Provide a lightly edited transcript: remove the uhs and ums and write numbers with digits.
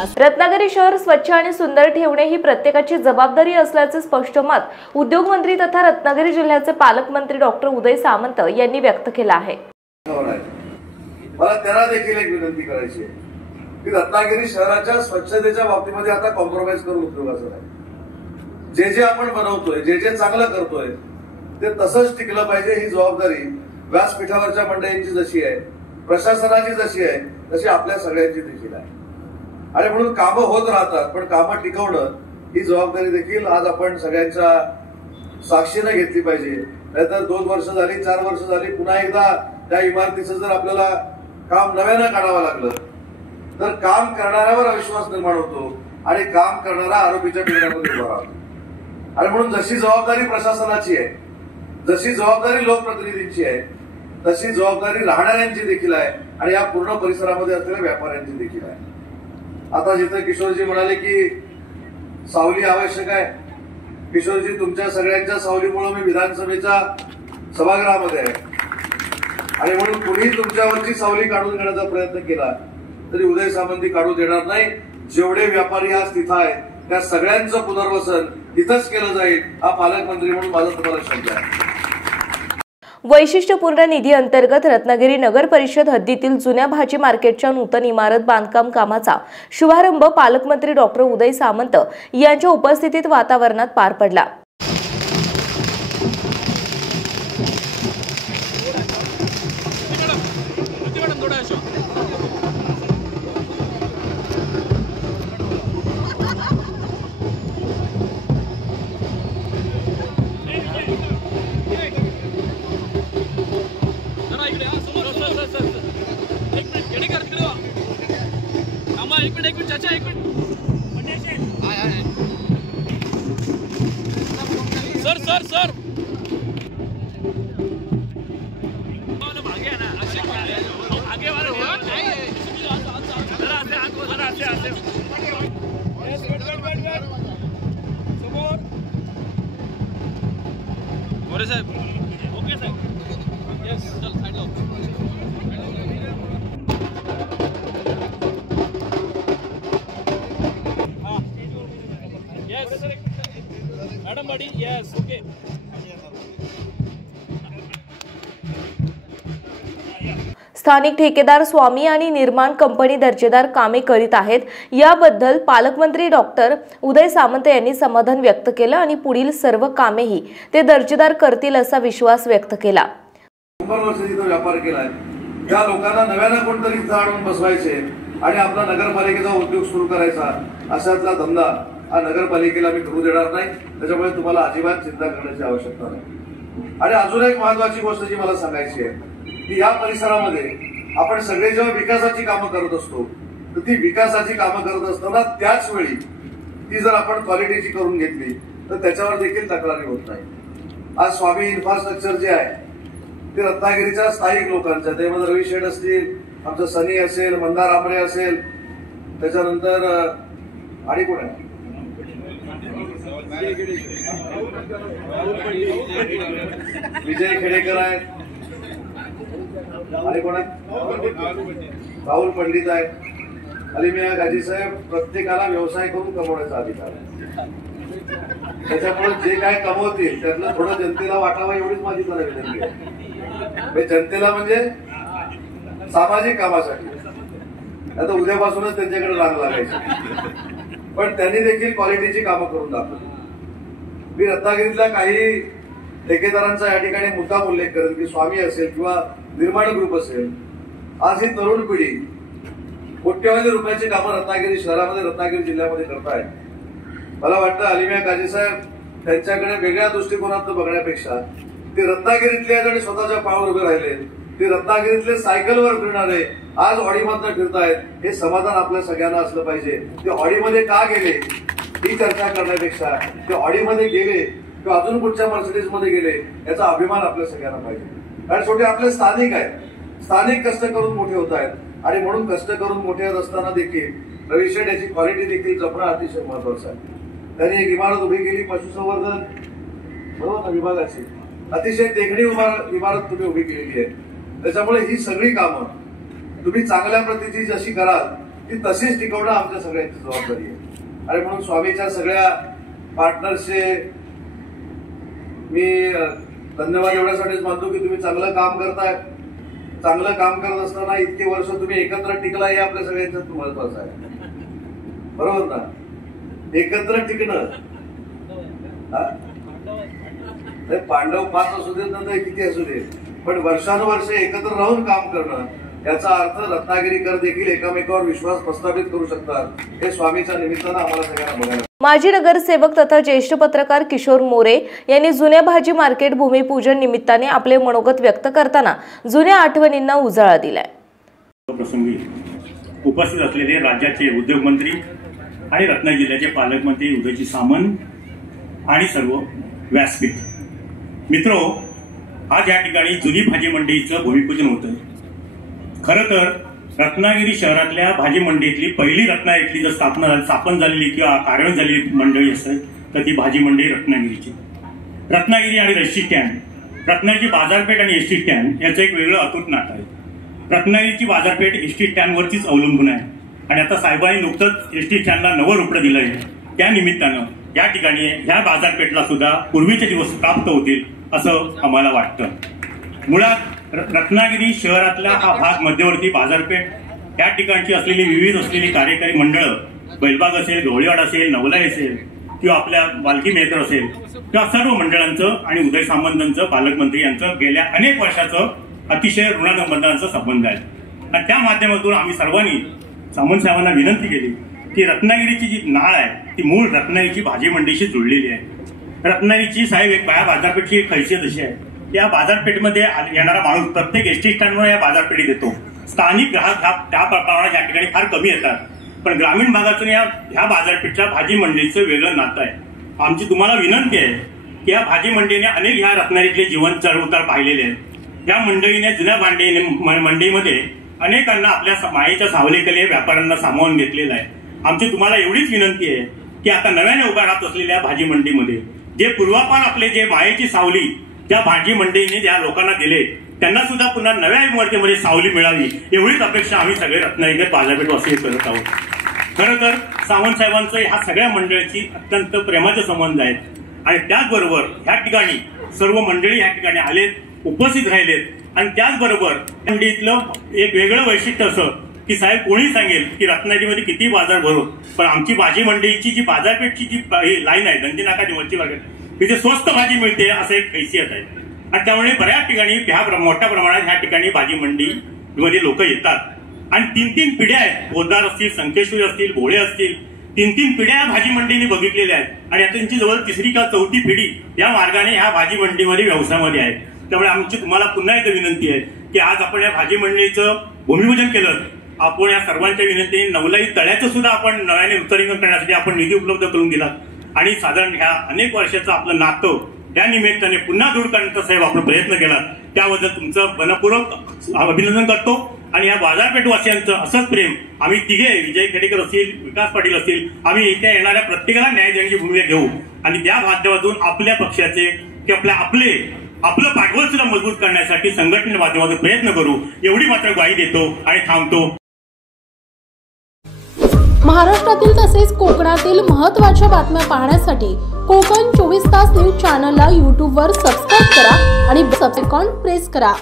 विश्वास। रत्नागिरी शहर स्वच्छ आणि सुंदर ठेवणे ही प्रत्येकाची जबाबदारी असल्याचे स्पष्ट मत उद्योगमंत्री तथा रत्नागिरी जिल्ह्याचे पालकमंत्री डॉक्टर उदय सामंत यांनी व्यक्त केले आहे। मला त्यांना देखील एक विनंती करायची आहे की रत्नागिरी शहराच्या स्वच्छतेच्या बाबतीमध्ये आता कॉम्प्रोमाइज करून उपयोगाचं नाही। जे आपण बनवतोय, जे चांगलं करतोय ते तसंच टिकलं पाहिजे ही जबाबदारी व्यासपीठावरच्या मंडळींची जशी आहे, प्रशासनाची जशी आहे, तशी आपल्या सगळ्यांची देखील आहे। आणि म्हणून कामं होत राहतात, पण कामं टिकवणं ही जबाबदारी देखील आज आपण सगळ्यांच्या साक्षीने घेतली पाहिजे। नाहीतर 2 वर्ष झाली, 4 वर्ष झाली, पुन्हा एकदा त्या इमारतीचं जर आपल्याला काम नव्यानं काढावं लागलं तर काम करणाऱ्यावर अविश्वास निर्माण होतो आणि काम करणारा आरोपीच्या पिंजऱ्यामध्ये उभा राहतो। आणि म्हणून जशी जबाबदारी प्रशासनाची आहे, जशी जबाबदारी लोकप्रतिनिधींची आहे, तशी जबाबदारी राहणाऱ्यांची देखील आहे आणि या पूर्ण परिसरामध्ये असलेल्या व्यापाऱ्यांची देखील आहे। आता जिथे किशोरजी म्हणाले की सावली आवश्यक आहे, किशोरजी तुमच्या सगळ्यांच्या सावलीमुळे मी विधानसभेच्या सभागृहामध्ये आहे आणि म्हणून कुणीही तुमच्यावरची सावली काढून घेण्याचा प्रयत्न केला तरी उदय सामंत काढू देणार नाही। जेवढे व्यापारी आज तिथं आहेत त्या सगळ्यांचं पुनर्वसन इथंच केलं जाईल हा पालकमंत्री म्हणून माझा तुम्हाला शब्द आहे। वैशिष्ट्यपूर्ण निधी अंतर्गत रत्नागिरी नगर परिषद हद्दीतील जुन्या भाजी मार्केटच्या नूतन इमारत बांधकाम कामाचा शुभारंभ पालकमंत्री डॉक्टर उदय सामंत यांच्या उपस्थितीत वातावरणात पार पडला। सर आगे वाले मोरे साहेब ओके साहेब यस चल साइड लो हाँ यस मैडम बड़ी यस ओके। स्थानिक ठेकेदार स्वामी आणि निर्माण कंपनी दर्जेदार कामे करीत आहेत याबद्दल पालकमंत्री डॉक्टर उदय सामंत यांनी समाधान व्यक्त केलं आणि पुढील सर्व कामेही ते दर्जेदार करतील असा विश्वास व्यक्त केला। व्यापार केलाय या लोकांना नव्यानं कोणतरी इथं आणून बसवायचे आणि आपला नगरपालिकेचा उद्योग सुरू करायचा अशातला धंदा हा नगरपालिकेला मी करू देणार नाही। त्याच्यामुळे तुम्हाला अजिबात चिंता करण्याची आवश्यकता नाही। आणि अजून एक महत्वाची गोष्ट जी मला सांगायची आहे की या परिसरामध्ये आपण सगळे जेव्हा विकासाची कामं करत असतो तर ती विकासाची कामं करत असताना त्याच वेळी ती जर आपण क्वालिटीची करून घेतली तर त्याच्यावर देखील तक्रारी होत नाही। आज स्वामी इन्फ्रास्ट्रक्चर जे आहे ते रत्नागिरीच्या स्थायिक लोकांच्या, त्यामध्ये रवी शेठ असतील, आमचं सनी असेल, मंदार आमरे असेल, त्याच्यानंतर आणि कोण आहे विजय खेडेकर आहेत आणि कोण आहे राहुल पंडित आहे, अलिमिया गाजी साहेब। प्रत्येकाला व्यवसाय करून कमवण्याचा अधिकार आहे, त्याच्यामुळे जे काय कमवतील त्यातलं थोडं जनतेला वाटावं एवढीच माझी मला विनंती आहे। जनतेला म्हणजे सामाजिक कामासाठी आता उद्यापासूनच त्यांच्याकडे रांग लागायची, पण त्यांनी देखील क्वालिटीची कामं करून दाखवली। मी रत्नागिरीतल्या काही ठेकेदारांचा या ठिकाणी मुद्दाम उल्लेख करेल की स्वामी असेल किंवा निर्माण ग्रुप असेल, आज ही तरुण पिढी कोट्यवधी रुपयाची कामं रत्नागिरी शहरामध्ये, रत्नागिरी जिल्ह्यामध्ये करतायत। मला वाटतं अलिमिया काजी साहेब त्यांच्याकडे वेगळ्या दृष्टिकोनातून बघण्यापेक्षा ते रत्नागिरीतले आहेत आणि स्वतःच्या पायावर उभे राहिले, ते रत्नागिरीतले सायकलवर फिरणारे आज ऑडीमधनं फिरतायत, हे समाधान आपल्या सगळ्यांना असलं पाहिजे। ते ऑडीमध्ये का गेले ही चर्चा करण्यापेक्षा ते ऑडीमध्ये गेले किंवा अजून कुठच्या मर्सिडीजमध्ये गेले याचा अभिमान आपल्या सगळ्यांना पाहिजे। कारण शेवटी आपले स्थानिक आहेत, स्थानिक कष्ट करून मोठे होत आहेत आणि म्हणून कष्ट करून मोठे होत असताना देखील रवी शेठ याची क्वालिटी देखील जपणं अतिशय महत्वाचं आहे। त्यांनी एक इमारत उभी केली पशुसंवर्धन बरोबर विभागाची, अतिशय देखणी इमारत तुम्ही उभी केलेली आहे। त्याच्यामुळे ही सगळी कामं तुम्ही चांगल्या प्रतीची जशी कराल ती तशीच टिकवणं आमच्या सगळ्यांची जबाबदारी आहे. आणि म्हणून स्वामीच्या सगळ्या पार्टनर्सचे मी धन्यवाद एवढ्यासाठीच मानतो की तुम्ही चांगलं काम करताय. चांगलं काम करत असताना इतके वर्ष तुम्ही एकत्र टिकला हे आपल्या सगळ्यांच्यात महत्वाचं आहे. बरोबर ना? एकत्र टिकणं. पांडव 5 असू देत ना तर किती असू देत, पण वर्षानुवर्ष एकत्र राहून काम करणं याचा अर्थ रत्नागिरीकर देखील एकमेकावर विश्वास प्रस्थापित करू शकतात. हे स्वामीच्या निमित्तानं आम्हाला सगळ्यांना बघायला. माजी नगरसेवक तथा ज्येष्ठ पत्रकार किशोर मोरे यांनी जुन्या भाजी मार्केट भूमिपूजन निमित्ताने आपले मनोगत व्यक्त करताना जुन्या आठवणींना उजाळा दिलाय. प्रसंगी उपस्थित असलेले राज्याचे उद्योगमंत्री आणि रत्नागिरी जिल्ह्याचे पालकमंत्री उदयजी सामंत आणि सर्व व्यासपीठ मित्रो, आज या ठिकाणी जुनी भाजी मंडईचं भूमिपूजन होतं. खरं तर रत्नागिरी शहरातल्या भाजी मंडईतली पहिली रत्नागिरीतली जर स्थापन झालेली किंवा कार्यान्वित झालेली मंडळी असेल तर ती भाजी मंडई रत्नागिरीची. रत्नागिरी आणि एसटी स्टँड, रत्नागिरीची बाजारपेठ आणि एसटी स्टँड याचं एक वेगळं अतूट नातं आहे. रत्नागिरीची बाजारपेठ एसटी स्टँडवरतीच अवलंबून आहे आणि आता साहेबांनी नुकतंच एसटी स्टँडला नवं रुपडं दिलं आहे. त्या निमित्तानं या ठिकाणी ह्या बाजारपेठला सुद्धा पूर्वीचे दिवस प्राप्त होतील असं आम्हाला वाटतं. मुळात रत्नागिरी शहरातला हा भाग मध्यवर्ती बाजारपेठ या ठिकाणची असलेली विविध असलेली कार्यकारी मंडळं, बैलबाग असेल, गवळीवाड असेल, नवलाई असेल किंवा आपल्या बालकी मेहतर असेल किंवा सर्व मंडळांचं आणि उदय सामंतांचं पालकमंत्री यांचं गेल्या अनेक वर्षाचं अतिशय ऋणानुबंधांचा संबंध आहे. आणि त्या माध्यमातून आम्ही सर्वांनी सामंत साहेबांना विनंती केली की रत्नागिरीची जी नाळ आहे ती मूळ रत्नागिरीची भाजी मंडईशी जुळलेली आहे. रत्नागिरीची साहेब एक बाजारपेठची एक हैसियत अशी आहे, या बाजारपेठमध्ये येणारा माणूस प्रत्येक एसटी स्टँडवर या बाजारपेठीत येतो. स्थानिक ग्राहक त्या प्रमाणात या ठिकाणी फार कमी येतात, पण ग्रामीण भागातून ह्या बाजारपेठच्या भाजी मंडईचं वेगळं नातं आहे. आमची तुम्हाला विनंती आहे की या भाजी मंडईने अनेक ह्या रत्नागिरीतले जीवन चढउतार पाहिलेले आहेत. या मंडईने जुन्या मंडईमध्ये अनेकांना आपल्या मायेच्या सावलीखाली व्यापाऱ्यांना सामावून घेतलेलं आहे. आमची तुम्हाला एवढीच विनंती आहे की आता नव्याने उभारत असलेल्या भाजी मंडईमध्ये जे पूर्वापार आपले जे मायेची सावली त्या भाजी मंडईने ज्या लोकांना दिले त्यांना सुद्धा पुन्हा नव्या इमारतीमध्ये सावली मिळावी एवढीच अपेक्षा आम्ही सगळे रत्नागिरी बाजारपेठवासी करत आहोत. खरं तर सावंत साहेबांचं ह्या सगळ्या मंडळीची अत्यंत प्रेमाचे संबंध आहेत आणि त्याचबरोबर ह्या ठिकाणी सर्व मंडळी ह्या ठिकाणी आलेत, उपस्थित राहिलेत. आणि त्याचबरोबर मंडईतलं एक वेगळं वैशिष्ट्य असं की साहेब कोणी सांगेल की रत्नागिरीमध्ये किती बाजार भरो, पण आमची भाजी मंडईची जी बाजारपेठची जी लाईन आहे दंडी नाका वरची लागेल तिथे स्वस्त भाजी मिळते असं एक हैसियत आहे. आणि त्यामुळे बऱ्याच ठिकाणी मोठ्या प्रमाणात ह्या ठिकाणी भाजी मंडईमध्ये लोक येतात आणि 3-3 पिढ्या आहेत. पोद्दार असतील, संकेश्वरी असतील, भोळे असतील, 3-3 पिढ्या भाजी मंडईने बघितलेल्या आहेत आणि आता त्यांची जवळ 3री का 4थी पिढी या मार्गाने ह्या भाजी मंडईमध्ये व्यवसायामध्ये आहे. त्यामुळे आमची तुम्हाला पुन्हा एकदा विनंती आहे की आज आपण या भाजी मंडईचं भूमिपूजन केलं. आपण या सर्वांच्या विनंतीने नवलाई तळ्याचं सुद्धा आपण नव्याने नूतनीकरण करण्यासाठी आपण निधी उपलब्ध करून दिला आणि साधारण ह्या अनेक वर्षाचं आपलं नातं त्या निमित्ताने पुन्हा दूर करण्याचा साहेब आपण प्रयत्न केला. त्याबद्दल तुमचं मनपूर्वक अभिनंदन करतो. आणि या बाजारपेठवासियांचं असंच प्रेम आम्ही तिघे, विजय खेडेकर असतील, विकास पाटील असतील, आम्ही इथे येणाऱ्या प्रत्येकाला न्याय देण्याची भूमिका घेऊ आणि त्या माध्यमातून आपल्या पक्षाचे किंवा आपलं पाठबळ सुद्धा मजबूत करण्यासाठी संघटनेच्या माध्यमातून प्रयत्न करू एवढी मात्र ग्वाही देतो आणि थांबतो. महाराष्ट्रातील तसेच कोकणातील महत्त्वाच्या बातम्या पाहण्यासाठी कोकण 24 तास न्यूज चॅनलला यूट्यूबवर सबस्क्राईब करा आणि बेल आयकॉन प्रेस करा.